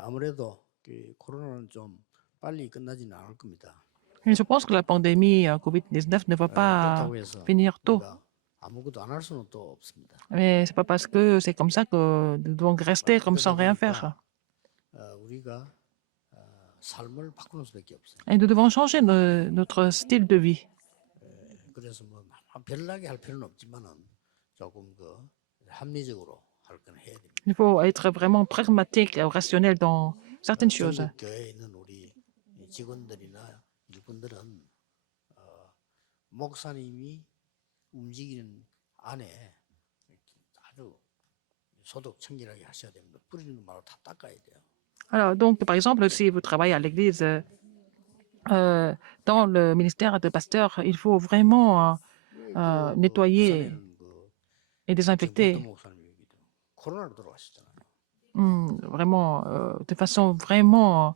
아무래도 그 코로나는 좀 빨리 끝나지는 않을 겁니다. Et je pense que la pandémie Covid-19 ne va pas 그렇다고 해서 finir tôt. 우리가 아무것도 안 할 수는 또 없습니다. Mais c'est pas parce que c'est comme ça que nous devons rester comme 그러다 sans rien 보니까 faire. 우리가 삶을 바꾸는 수밖에 없어요. Et nous devons changer notre style de vie. 그래서 뭐 별나게 할 필요는 없지만은 조금 그 합리적으로 할 건 해야 됩니다. Il faut être vraiment pragmatique et rationnel dans certaines choses. 전국 교회에 있는 우리 직원들이나 일꾼들은 목사님이 움직이는 안에 아주 소독 청결하게 하셔야 됩니다. 뿌리는 말로 다 닦아야 돼요. Alors, donc, par exemple, si vous travaillez à l'église, dans le ministère de pasteur, il faut vraiment nettoyer 부산에는 그 et 정필도 désinfecter 목사님이 코로나로 돌아가셨잖아요. vraiment de façon vraiment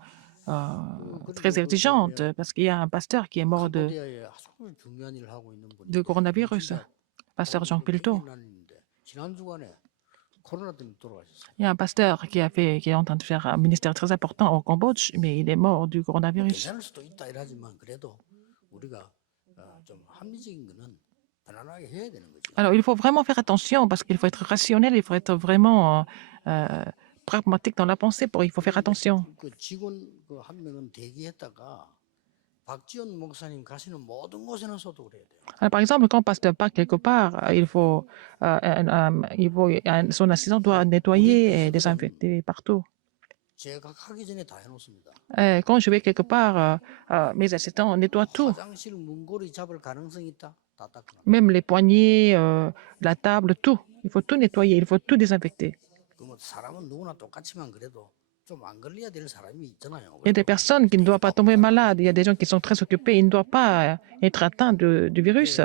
très exigeante, parce qu'il y a un pasteur qui est mort 캄보디아에 아주 중요한 일을 하고 있는 분인데 de coronavirus, pasteur Jean Pilto. 지난 주간에 코로나 때문에 돌아가셨어요. Il y a un pasteur qui est en train de faire un ministère très important au Cambodge, mais il est mort du coronavirus. 괜찮을 수도 있다 이러지만 그래도 우리가 좀 합리적인 거는 편안하게 해야 되는 거죠. Alors, il faut vraiment faire attention parce qu'il faut être rationnel, il faut être vraiment pragmatique dans la pensée. Il faut faire attention. 그 직원 그 한 명은 대기했다가 박지원 목사님 가시는 모든 곳에는 소독을 해야 돼요. Alors, par exemple, quand pasteur part quelque part, son assistant doit nettoyer et désinfecter partout. 제가 가기 전에 다 해놓습니다. Quand je vais quelque part, mes assistants nettoient tout, 화장실 문고리 잡을 가능성이 있다. 다 닦아. même les poignées, la table, tout. Il faut tout nettoyer, il faut tout désinfecter. 그뭐 사람은 누구나 똑같지만 그래도 좀 안 걸려야 될 사람이 있잖아요. Il y a des personnes qui ne doivent pas tomber malades. Il y a des gens qui sont très occupés. Ils ne doivent pas être atteints du virus.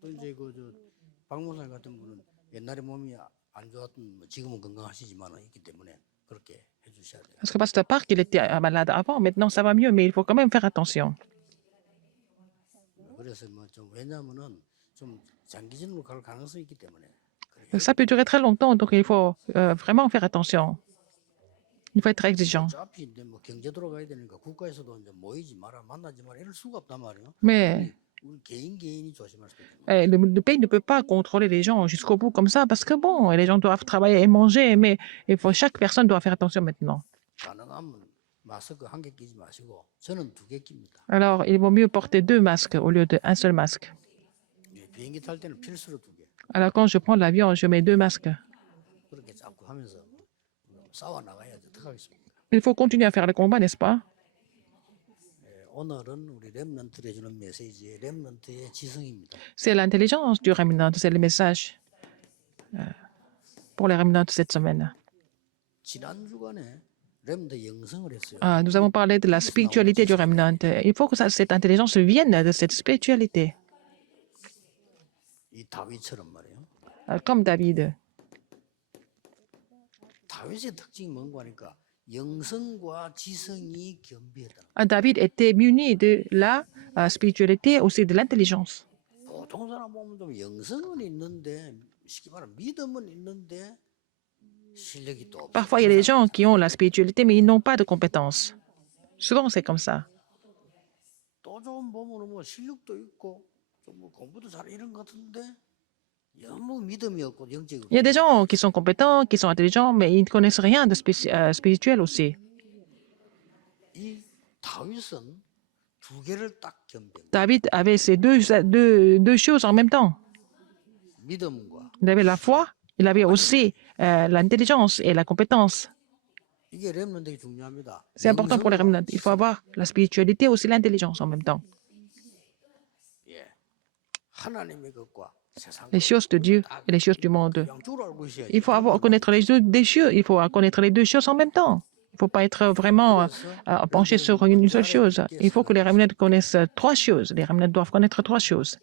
또 이제 그박 목사님 같은 분은 옛날에 몸이 안 좋았던 지금은 건강하시지만 있기 때문에 그렇게 해주셔야 돼요. Parce que Pasteur Park, il était malade avant. Maintenant, ça va mieux, mais il faut quand même faire attention. 그래서 뭐좀 왜냐하면은 좀 장기전으로 갈 가능성이 있기 때문에. Ça peut durer très longtemps, donc il faut vraiment faire attention. Il faut être exigeant. 어차피 이제 뭐 경제 돌아가야 되니까 국가에서도 이제 모이지 마라, 만나지 마라 이럴 수가 없단 말이에요. Mais 우리 개인이 조심할 수도 있고. le pays ne peut pas contrôler les gens jusqu'au bout comme ça, parce que bon, les gens doivent travailler et manger, mais chaque personne doit faire attention maintenant. 가능하면 마스크 한 개 끼지 마시고 저는 2개 낍니다. Alors, il vaut mieux porter 2 masques au lieu d'un seul masque. 비행기 탈 때는 필수로 2개. Alors, quand je prends l'avion, je mets 2 masques. 그렇게 자꾸 하면서 싸워 나가야지 어떡하겠습니까? Il faut continuer à faire le combat, n'est-ce pas? 오늘은 우리 렘넌트에 주는 메시지의 렘넌트의 지성입니다. C'est l'intelligence du remnant, c'est le message pour les remnants cette semaine. 지난 주간에 렘넌트 영성을 했어요. Nous avons parlé de la spiritualité du remnant. Il faut que cette intelligence vienne de cette spiritualité. 이 다윗처럼 말이에요. Comme David. 다윗의 특징이 뭔가 하니까 영성과 지성이 겸비했다. David était muni de la spiritualité, aussi de l'intelligence. 보통 사람 보면 좀 영성은 있는데 쉽게 말하면 믿음은 있는데 실력이 또 없어. Parfois, il y a des gens qui ont la spiritualité, mais ils n'ont pas de compétences. Souvent, c'est comme ça. 또 좀 보면 뭐 실력도 있고 좀 공부도 잘 이런 것 같은데 너무 믿음이 없고 영적으로. Il y a des gens qui sont compétents, qui sont intelligents, mais ils ne connaissent rien de spirituel aussi. 이 다윗은 2개를 딱 겸비했다. David avait ces deux choses en même temps. 믿음과 Il avait la foi, il avait aussi l'intelligence et la compétence. 이게 렘넌트가 중요합니다. C'est important pour les remnants. Il faut avoir la spiritualité aussi l'intelligence en même temps. 예. 하나님의 것과 세상 Les choses de Dieu et les choses du monde. 양쪽으로 알고 있어야지. Il faut connaître les deux choses. Il faut connaître les deux choses en même temps. Il ne faut pas être vraiment penché sur une seule chose. Il faut que les remnants connaissent 3 choses. Les remnants doivent connaître 3 choses.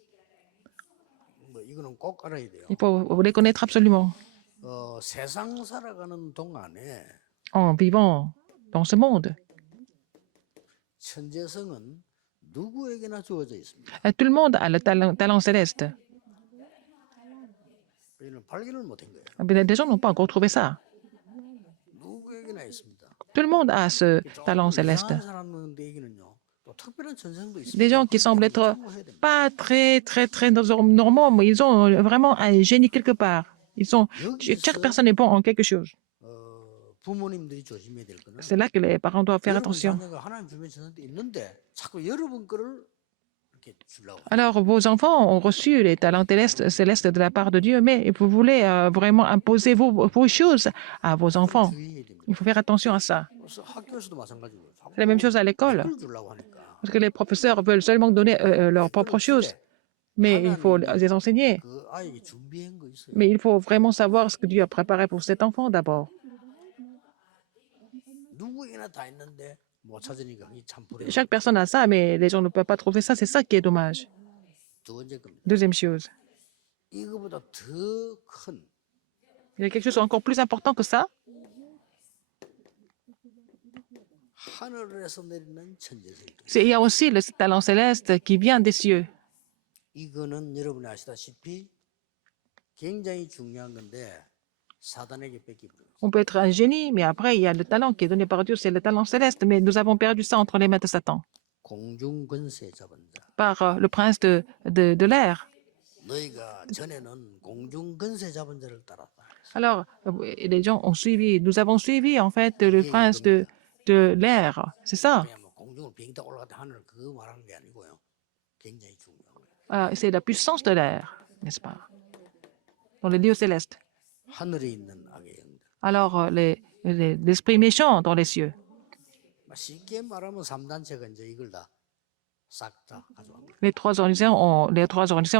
뭐 이거는 꼭 알아야 돼요. Il faut les connaître absolument. 세상 살아가는 동안에 En vivant dans ce monde. 천재성은 누구에게나 주어져 있습니다. Tout le monde a le talent céleste. 이는 발견을 못한 거예요. Mais des gens n'ont pas encore trouvé ça. 누구에게나 있습니다. Tout le monde a ce 조금 talent céleste. 이상한 사람들에게는요, 또 특별한 전생도 Des gens 있습니다. qui semblent 그걸 être 참고해야 됩니다. pas très normaux, mais ils ont vraiment un génie quelque part. Chaque 여기서 personne est bon en quelque chose. 부모님들이 조심해야 될 거는 C'est là que les parents doivent faire 여러분 attention. 자녀가 하나님 주변 전생도 있는데 자꾸 여러분 거를 이렇게 주려고. Alors, vos enfants ont reçu les talents célestes de la part de Dieu, mais vous voulez vraiment imposer vos choses à vos enfants. 주의해야 됩니다. Il faut faire attention à ça. 그래서 학교에서도 마찬가지고. C'est la même chose à l'école, 걸 주려고 하니까. parce que les professeurs veulent seulement donner leurs propres choses, mais il faut les enseigner. 그 아이에게 준비한 거 있어요. Mais il faut vraiment savoir ce que Dieu a préparé pour cet enfant d'abord. 누구에게나 다 있는데 못 찾으니까 그게 참 불행. Chaque personne a ça, mais les gens ne peuvent pas trouver ça. C'est ça qui est dommage. 두 번째 겁니다. Deuxième chose, 이거보다 더 큰 il y a quelque chose encore plus important que ça. 하늘에서 내리는 천재성. Il y a aussi le talent céleste qui vient des cieux. 이거는 여러분이 아시다시피 굉장히 중요한 건데 사단에게 뺏기버려요. On peut être un génie, mais après, il y a le talent qui est donné par Dieu, c'est le talent céleste. Mais nous avons perdu ça entre les mains de Satan, 공중 권세 잡은 자. par le prince de l'air. 너희가 전에는 공중 권세 잡은 자를 따랐다. Alors, les gens ont suivi, nous avons suivi en fait le prince de l'air. C'est ça. 그냥 뭐 공중을 비행기 타고 올라갔다 하늘 그거 말하는 게 아니고요. 굉장히 중요한 거예요. C'est la puissance de l'air, n'est-ce pas? Dans les lieux célestes. 하늘에 있는 악의 영들. Alors, l'esprit méchant dans les cieux. 쉽게 말하면 3단체가 이제 이걸 다 싹 다 가져갑니다. Les trois organisations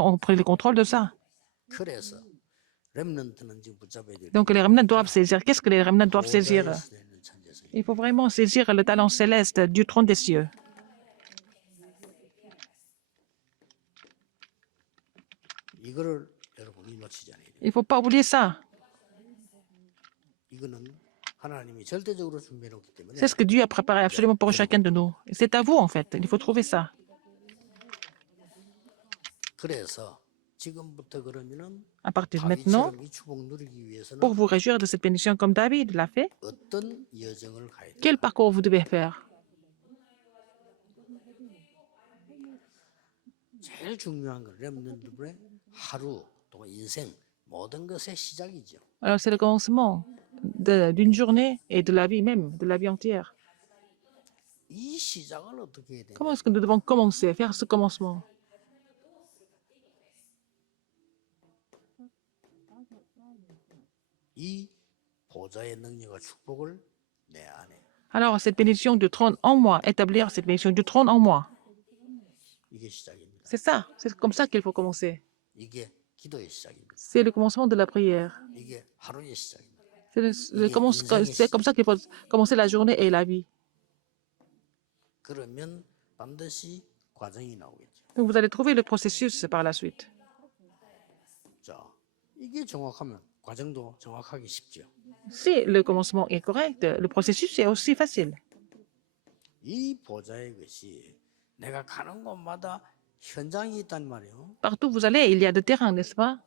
ont pris le contrôle de ça. 그래서 렘넌트는 지금 붙잡아야 될 Donc, les remnants doivent saisir. Qu'est-ce que les remnants doivent saisir? 보좌에서 내리는 천재성. Il faut vraiment saisir le talent céleste du trône des cieux. 이거를 여러분이 놓치지 않아야 돼요. Il ne faut pas oublier ça. 이거는 하나님이 절대적으로 준비해 놓기 때문에 C'est ce que Dieu a préparé absolument pour chacun de nous. C'est à vous, en fait. Il faut trouver ça. 그래서 지금부터 그러면은 À partir de maintenant, 다윗처럼 이 축복 누리기 위해서는 pour vous réjouir de cette bénédiction comme David l'a fait, 어떤 여정을 가야 돼요? quel parcours vous devez faire? 제일 중요한 건 렘넌트들의 하루 또 인생 모든 것의 시작이죠. Alors, c'est le commencement d'une journée et de la vie même, de la vie entière. 이 시작을 어떻게 해야 되냐? Comment est-ce que nous devons commencer, faire ce commencement? 이 보좌의 능력과 축복을 내 안에 Alors, cette bénédiction du trône en moi, établir cette bénédiction du trône en moi. 이게 시작입니다. C'est ça, c'est comme ça qu'il faut commencer. 이게 기도의 시작입니다. C'est le commencement de la prière. 이게 하루의 시작입니다. C'est comme ça qu'il faut commencer la journée et la vie. 그러면 반드시 과정이 나오겠죠. Donc, vous allez trouver le processus par la suite. 자, 이게 정확하면 과정도 정확하기 쉽죠. Si le commencement est correct, le processus est aussi facile. 이 보좌의 것이 내가 가는 곳마다 현장이 있단 말이에요. Partout où vous allez, il y a de terrain, n'est-ce pas?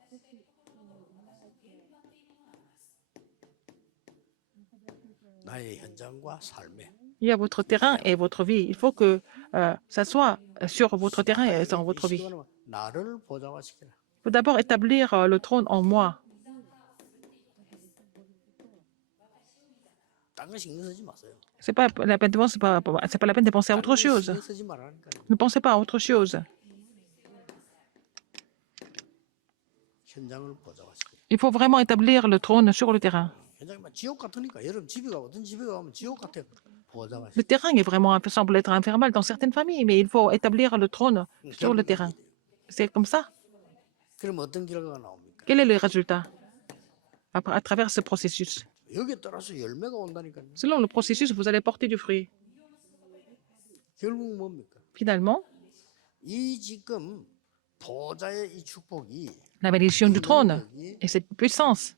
나의 현장과 삶에 Il y a votre terrain et votre vie. Il faut que ça soit sur votre terrain et dans votre vie. 시간은 나를 보좌화시켜라. Il faut d'abord établir le trône en moi. 딴 거 신경 쓰지 마세요. C'est pas la peine de c'est pas la peine de penser à 딴 autre 거 chose. 신경 쓰지 말라니까요. Ne pensez pas à autre chose. 현장을 보좌화시켜라. Il faut vraiment établir le trône sur le terrain. 현장이 막 지옥 같으니까 여러분 집에 가 어떤 집에 가면 지옥 같아. 보좌화시켜. Le terrain est vraiment semble être infernal dans certaines familles, mais il faut établir le trône sur le terrain. C'est comme ça. 그럼 어떤 결과가 나옵니까? Quel est le résultat à travers ce processus? 여기에 따라서 열매가 온다니까요. Selon le processus, vous allez porter du fruit. 결국 뭡니까? Finalement, 이 지금 보좌의 이 축복이 la bénédiction du trône et cette puissance,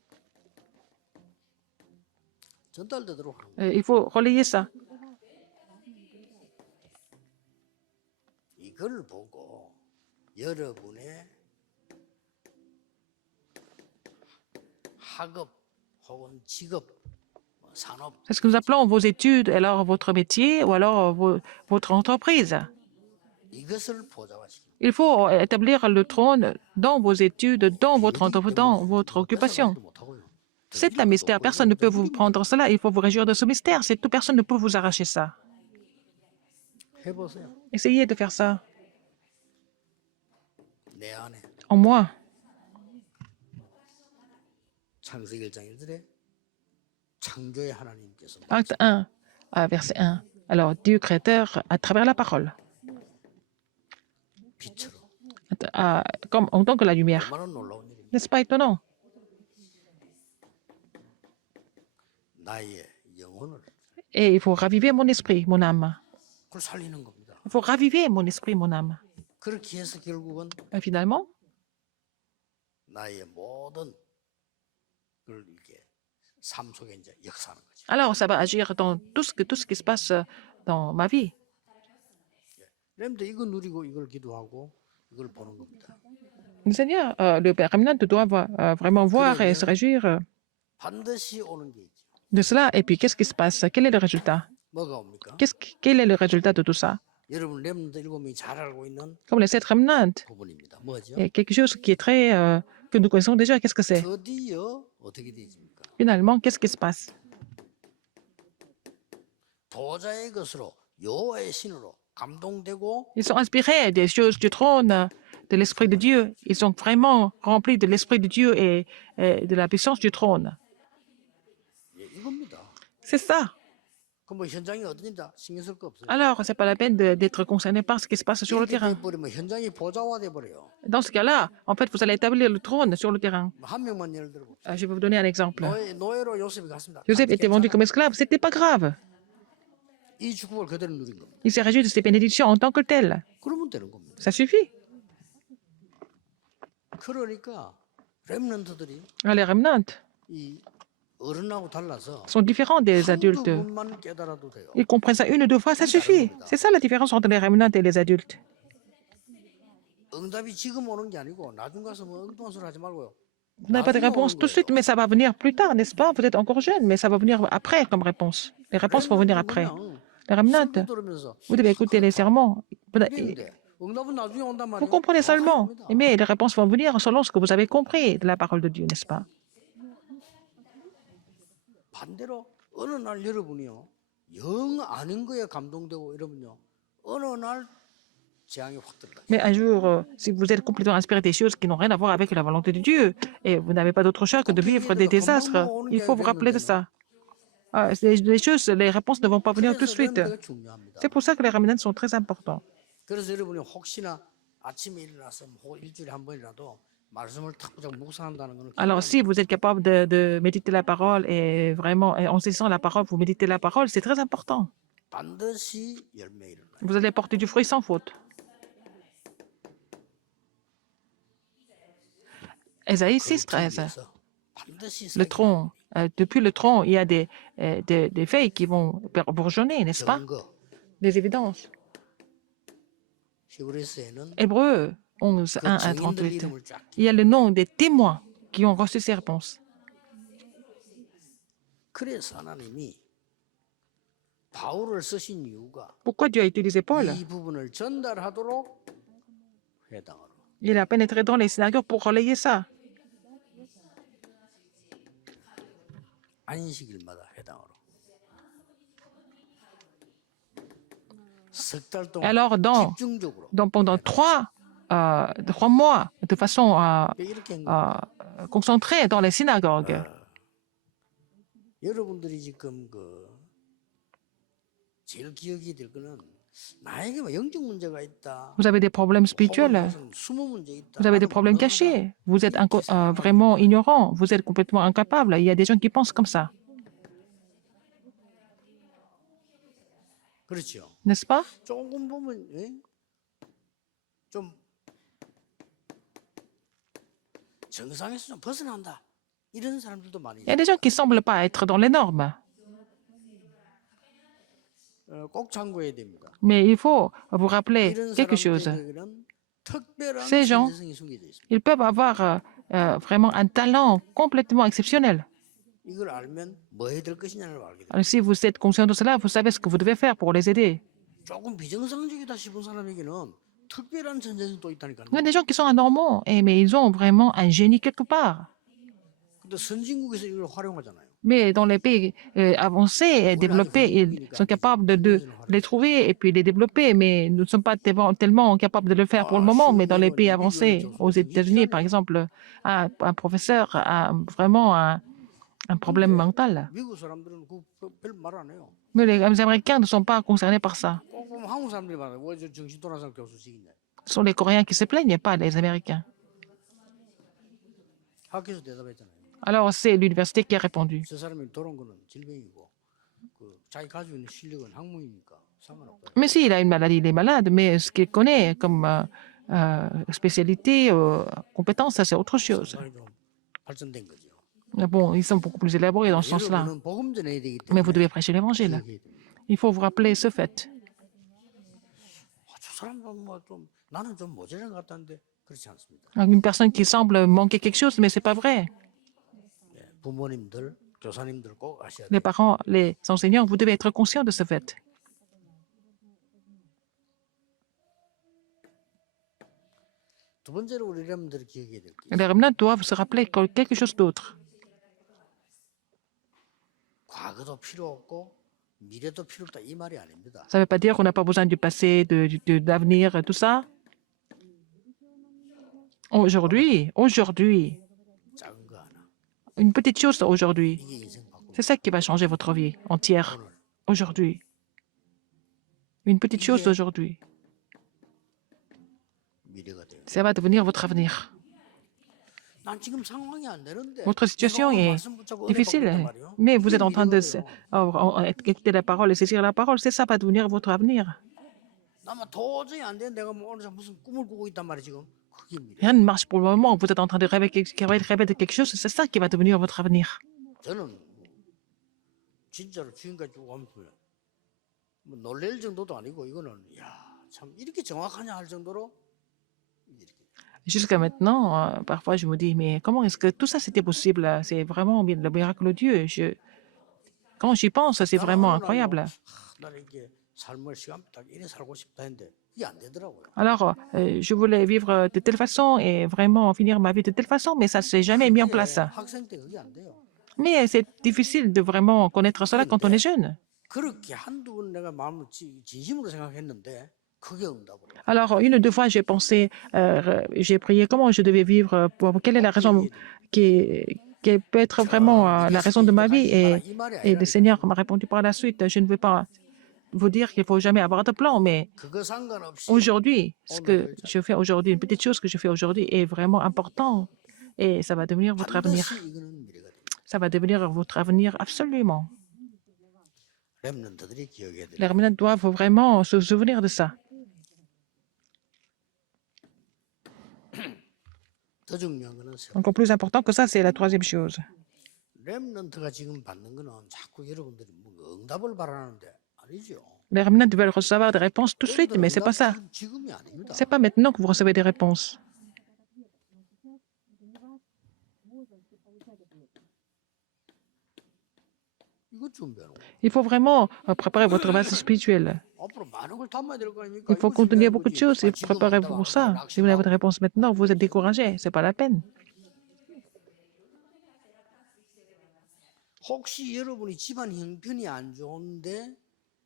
전달되도록 하는 거예요. il faut relayer ça. 이걸 보고 여러분의 학업 혹은 직업 산업, C'est ce que nous appelons vos études, alors votre métier ou alors votre entreprise. 이것을 보좌화시킵니다. Il faut établir le trône dans vos études, dans votre 기회이기 entreprise, 때문에 dans votre 뭐 occupation. 뺏어가지도 못하고요. C'est un mystère. Personne ne peut vous prendre cela. Il faut vous réjouir de ce mystère. C'est tout. Personne ne peut vous arracher ça. 해보세요. Essayez de faire ça 내 안에 en moi. 창세기 1장 1절에 창조의 하나님께서 Acte 1, verset 1. Alors, Dieu créateur à travers la parole, 빛으로 comme en tant que la lumière. 얼마나 놀라운 일입니까? N'est-ce pas étonnant? 나의 영혼을 Et il faut raviver mon esprit, mon âme. 그걸 살리는 겁니다. Il faut raviver mon esprit, mon âme. 그렇게 해서 결국은 Et finalement, 나의 모든 걸 이렇게 삶 속에 이제 역사하는 거죠. alors ça va agir dans tout ce qui se passe dans ma vie. 그런데 이거 누리고 이걸 기도하고 이걸 보는 겁니다. Le Seigneur, le Père Remnant doit vraiment voir et se réjouir 반드시 오는 게 있죠. de cela. Et puis, qu'est-ce qui se passe? Quel est le résultat? 뭐가 옵니까? Quel est le résultat de tout ça? 여러분 렘넌트 7명이 잘 알고 있는 Comme les 7 remnants, 부분입니다. 뭐죠? il y a quelque chose qui est très que nous connaissons déjà. Qu'est-ce que c'est? 드디어 어떻게 되십니까? Finalement, qu'est-ce qui se passe? 보좌의 것으로 여호와의 신으로 감동되고 Ils sont inspirés des choses du trône, de l'Esprit de Dieu. Ils sont vraiment remplis de l'Esprit de Dieu et de la puissance du trône. 이겁니다. C'est ça. 그 뭐 현장이 어디냐 신경 쓸 거 없어요. Alors, c'est pas la peine d'être concerné par ce qui se passe sur le 이렇게 terrain. 돼버리면 현장이 보좌화돼 버려요. Dans ce cas-là, en fait, vous allez établir le trône sur le terrain. 한 명만 예를 들어 봅시다. Je vais vous donner un exemple. 노예로 요셉이 갔습니다. Joseph était vendu comme esclave. C'était pas grave. 이 축복을 그대로 누린 겁니다. Il s'est réjoui de ses bénédictions en tant que tel. 그러면 되는 겁니다. Ça suffit. 그러니까 렘넌트들이 Alors, les remnants 이 어른하고 달라서 sont différents des 한두 adultes. 번만 깨달아도 돼요. Ils comprennent ça une ou deux fois, ça suffit. C'est ça la différence entre les remnants et les adultes. 응답이 지금 오는 게 아니고 나중 가서 뭐 엉뚱한 소리 하지 말고요. Vous n'avez pas de réponse tout de suite, mais ça va venir plus tard, n'est-ce pas? Vous êtes encore jeune, mais ça va venir après comme réponse. Les réponses vont venir après. Les remnants, 설교 들으면서 vous devez écouter les sermons. 이랬는데 응답은 나중에 온단 Vous 말이에요. comprenez seulement, 아닙니다. mais les réponses vont venir selon ce que vous avez compris de la parole de Dieu, n'est-ce pas? 반대로 어느 날 여러분이요 영 아닌 거에 감동되고 이러면요 어느 날 재앙이 확 들어가요. Mais un jour, si vous êtes complètement inspiré des choses qui n'ont rien à voir avec la volonté de Dieu et vous n'avez pas d'autre choix que de vivre des désastres, il faut vous rappeler de ça. Les choses, les réponses ne vont pas venir tout de 그래서 suite. 렘넌트가 중요합니다. C'est pour ça que les remnants sont très importants. 그래서 여러분이 혹시나 아침에 일어나서 뭐 일주일에 한 번이라도 말씀을 탁 붙잡고 묵상한다는 거는 Alors, si vous êtes capable de méditer la parole et vraiment, en saisissant la parole, vous méditez la parole, c'est très important. 반드시 열매 일어나요. Vous allez porter du fruit sans faute. Ésaïe 6, 13. 위해서 반드시 Le tronc, depuis le tronc, il y a des feuilles qui vont bourgeonner, n'est-ce pas? 적은 거 Des évidences. 히브리서에는 Hébreux 11, 그 1 à 증인들 38. 이름을 쫙 Il y a le nom des témoins qui ont reçu ces réponses. 그래서 하나님이 바울을 쓰신 이유가 Pourquoi Dieu a utilisé Paul? 이 부분을 전달하도록 회당으로 Il a pénétré dans les synagogues pour relayer ça. 안식일마다 회당으로 석 달 동안 Alors, 집중적으로 pendant 3 mois, de façon 이렇게 한 거예요. concentrée dans les synagogues. 여러분들이 지금 그 제일 기억이 될 거는 나에게 뭐 영적 문제가 있다. Vous avez des problèmes 혹은 spirituels, 무슨 숨은 문제 있다. vous avez des 나는 problèmes 불안하다. cachés, vous êtes vraiment ignorant, vous êtes complètement incapable. Il y a des gens qui pensent comme ça, 그렇죠. n'est-ce pas? 조금 보면 좀 정상에서 좀 벗어난다. 이런 사람들도 많이 Il y a des gens qui ne semblent pas être dans les normes, 꼭 참고해야 됩니다. mais il faut vous rappeler 이런 quelque chose. 사람들에게는 특별한 Ces gens, 신재성이 숨겨져 있습니다. ils peuvent avoir vraiment un talent complètement exceptionnel. 이걸 알면 뭐 해야 될 것이냐를 알게 됩니다. Alors, si vous êtes conscient de cela, vous savez ce que vous devez faire pour les aider. 조금 비정상적이다 싶은 사람에게는 특별한 전쟁이 또 있다니까요. Il y a des gens qui sont anormaux, mais ils ont vraiment un génie quelque part. 근데 선진국에서 이걸 활용하잖아요. Mais dans les pays avancés et développés, ils sont capables de les trouver et puis les développer, mais nous ne sommes pas tellement capables de le faire pour le moment. Mais dans les pays avancés, aux États-Unis, par exemple, un professeur a vraiment un problème mental. 미국 사람들은 별말 안 해요. Mais les Américains ne sont pas concernés par ça. 꼭 보면 한국 사람들이 말해요. 왜저 정신 돌아서 교수직이냐. Ce sont les Coréens qui se plaignent, pas les Américains. 학교에서 대답했잖아요. Alors, c'est l'université qui a répondu. 저 사람이 돌아온 거는 질병이고 그 자기 가지고 있는 실력은 학문이니까 상관없다. Mais si, il a une maladie, il est malade, mais ce qu'il connaît comme spécialité, compétence, ça c'est autre chose. 상황이 좀 발전된 거죠. Mais bon, ils sont beaucoup plus élaborés dans ce sens-là. 여러분은 복음 전해야 되기 Mais vous 때문에 devez prêcher l'évangile. 기억해야 됩니다. Il faut vous rappeler ce fait. 저 사람은 뭐좀 나는 좀 모자란 것 같다는데 그렇지 않습니다. Une personne qui semble manquer quelque chose, mais c'est pas vrai. 예, 부모님들, 교사님들 꼭 아셔야 Les 돼요. parents, les enseignants, vous devez être conscients de ce fait. 두 번째로 우리 여러분들이 기억해야 될 게 Les remnants doivent se rappeler quelque chose d'autre. 과거도 필요 없고 미래도 필요 없다 이 말이 아닙니다. Ça ne veut pas dire qu'on n'a pas besoin du passé, d'avenir, tout ça. Aujourd'hui, 작은 거 하나 une petite chose aujourd'hui, 이게 인생 바꾸는 c'est ça qui va changer votre vie entière. 오늘 Aujourd'hui. Une petite chose d'aujourd'hui. 미래가 돼요. Ça va devenir votre avenir. 난 지금 상황이 안 되는데 Votre situation 내가 오늘 est 말씀 붙잡고 은혜 받고 difficile, 있단 말이에요. mais vous 그게 êtes en train de 미래가 돼요. écouter la parole et saisir la parole. C'est ça va devenir votre avenir. 나만 도저히 안 되는 내가 뭐 오늘 무슨 꿈을 꾸고 있단 말이에요 지금. 그게 미래. Rien ne marche pour le moment. Vous êtes en train de rêver de quelque chose. C'est ça qui va devenir votre avenir. 저는 진짜로 지금까지 쭉 하면서 뭐 놀랄 정도도 아니고 이거는 야참 이렇게 정확하냐 할 정도로 이렇게 Jusqu'à maintenant, parfois je me dis, mais comment est-ce que tout ça c'était possible? C'est vraiment le miracle de Dieu. Quand j'y pense, c'est vraiment incroyable. 나는 이렇게 삶을 시간 딱 이래 살고 싶다 했는데 이게 안 되더라고요. Alors, je voulais vivre de telle façon et vraiment finir ma vie de telle façon, mais ça ne s'est jamais mis en place. 학생 때 그게 안 돼요. Mais c'est difficile de vraiment connaître cela quand on est jeune. 그렇게 한두 번 내가 마음을 진심으로 생각했는데 그게 응답으로. Alors, une ou deux fois, j'ai pensé, j'ai prié comment je devais vivre, quelle est la raison qui peut être vraiment la raison de ma vie. Et le Seigneur m'a répondu par la suite, je ne veux pas vous dire qu'il ne faut jamais avoir de plan, mais 그거 상관없이 aujourd'hui, ce que je fais aujourd'hui, une petite chose que je fais aujourd'hui est vraiment important et ça va devenir votre avenir. 반드시 이거는 미래가 돼요. Ça va devenir votre avenir absolument. 렘넌트들이 기억해야 돼요. Les remnants doivent vraiment se souvenir de ça. 더 중요한 거는 Encore plus important que ça, c'est la troisième chose. 렘넌트가 지금 받는 거는 자꾸 여러분들이 뭐 응답을 바라는데 아니죠. Les remnants veulent recevoir des réponses tout de suite, mais c'est pas ça. 지금이 아닙니다. C'est pas maintenant que vous recevez des réponses. 이거 준비하는 거. Il faut vraiment préparer votre base spirituelle. 앞으로 많은 걸 담아야 될 거 아닙니까? Il faut 이거 contenir 준비하는 beaucoup de 거지. choses et 지금 préparez-vous 응답 pour 안 ça. 하면 Si vous n'avez pas de 낙심하고. réponse maintenant, vous êtes découragé. C'est pas la peine. 혹시 여러분이 집안 형편이 안 좋은데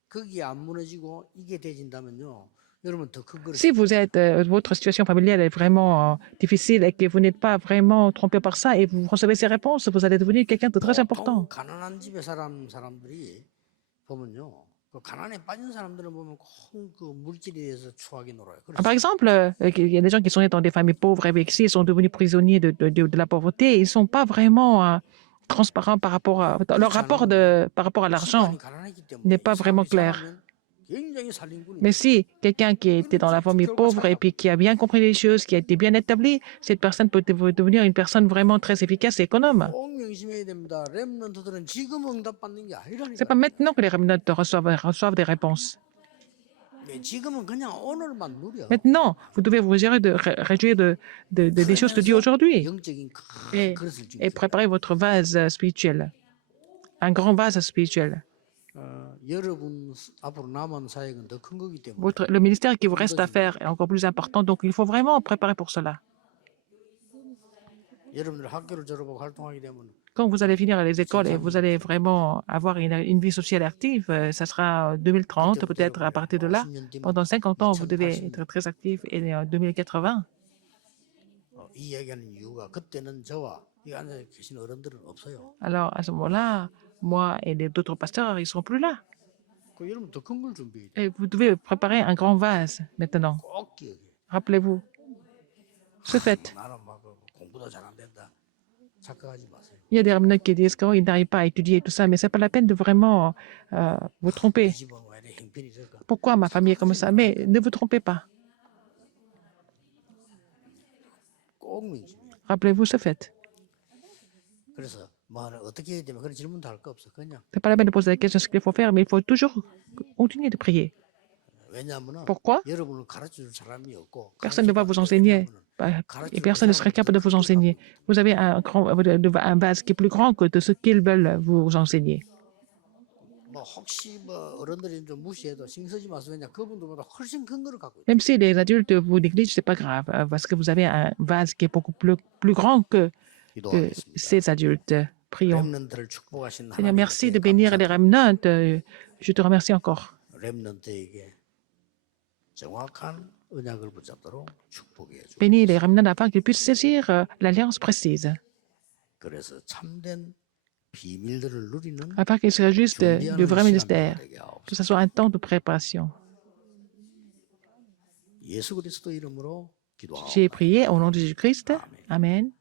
거기에 안 무너지고 이게 되진다면요. 여러분 더 큰 거를 Si vous êtes, votre situation familiale est vraiment difficile et que vous n'êtes pas vraiment trompé par ça et vous recevez ces réponses, vous allez devenir quelqu'un de très important. 보통 가난한 집에 사람들이 보면요. 그 가난에 빠진 사람들은 보면 꼭 그 물질에 대해서 추하게 놀아요. 그래서 Par exemple, il y a des gens qui sont nés dans des familles pauvres et vexées, ils sont devenus prisonniers de la pauvreté. Ils ne sont pas vraiment transparents par rapport à leur rapport par rapport à l'argent 집안이 가난했기 때문에 n'est pas 이 vraiment 사람이 clair. 자라면 굉장히 살림꾼이 Mais si quelqu'un qui était dans la famille pauvre et puis qui a bien compris les choses, qui a été bien établi, cette personne peut devenir une personne vraiment très efficace et économe. 꼭 명심해야 됩니다. 렘넌트들은 지금 응답받는 게 C'est pas 아니라니까. maintenant que les remnants reçoivent des réponses. 네, 지금은 그냥 오늘만 누려. Maintenant, vous devez vous réjouir des choses de Dieu aujourd'hui 영적인 큰 et, 그릇을 et 지금 préparer votre vase spirituel. un grand vase spirituel. 여러분 앞으로 남은 사역은 더 큰 거기 때문에 Le ministère qui vous reste à faire est encore plus important, donc il faut vraiment préparer pour cela. 여러분들 학교를 졸업하고 활동하게 되면 Quand vous allez finir les écoles et vous allez vraiment avoir une vie sociale active, ça sera 2030, peut-être à partir de là. 50년 뒤면 Pendant 50 ans, vous devez 2080년 être très actif et en 2080. 이 이야기하는 이유가 그때는 저와 이 앉아 계신 어른들은 없어요. Alors à ce moment-là, moi et d'autres pasteurs, ils ne seront plus là. 그 여러분 더 큰 걸 준비해야 돼. Et vous devez préparer un grand vase maintenant. 꼭 기억해. Rappelez-vous. Ce fait, 나는 막 공부도 잘 안 된다. 착각하지 마세요. il y a des remnants qui disent qu'ils n'arrivent pas à étudier tout ça, mais ce n'est pas la peine de vraiment vous 이 tromper. 집은 왜 이래 형편이 있을까? Pourquoi ma famille est comme ça? Mais ne vous trompez pas. 꼭 명심해. Rappelez-vous ce fait. 그래서 뭐 어떻게 해야 되면 그런 질문도 할 거 없어. 그냥 Ce n'est pas la peine de poser la question ce qu'il faut faire, mais il faut toujours continuer de prier. 왜냐하면 Pourquoi? 여러분을 가르쳐 줄 사람이 없고 Personne ne va vous enseigner. Et personne ne serait capable de vous enseigner. Vous avez un vase qui est plus grand que de ce qu'ils veulent vous enseigner. 뭐 혹시 뭐 어른들이 좀 무시해도 신경 쓰지 마세요. 왜냐 그분들보다 훨씬 큰 거를 갖고 있다. Même si les adultes vous négligent, ce n'est pas grave, parce que vous avez un vase qui est beaucoup plus grand que 기도하겠습니다. ces adultes. Prions. 렘넌트를 축복하신 Seigneur, merci de 하나님께 bénir les 감사드립니다. remnants. Je te remercie encore. 렘넌트에게 정확한 언약을 붙잡도록 축복해 주고 Bénis les remnants afin qu'ils puissent saisir l'alliance précise, 그래서 참된 비밀들을 누리는 afin qu'ils se réjouissent du vrai 준비하는 ministère, 시간이 되게 하옵소서. que ce soit un temps de préparation. 예수 그리스도 이름으로 J'ai 기도하옵나이다. prié au nom de Jésus-Christ. Amen.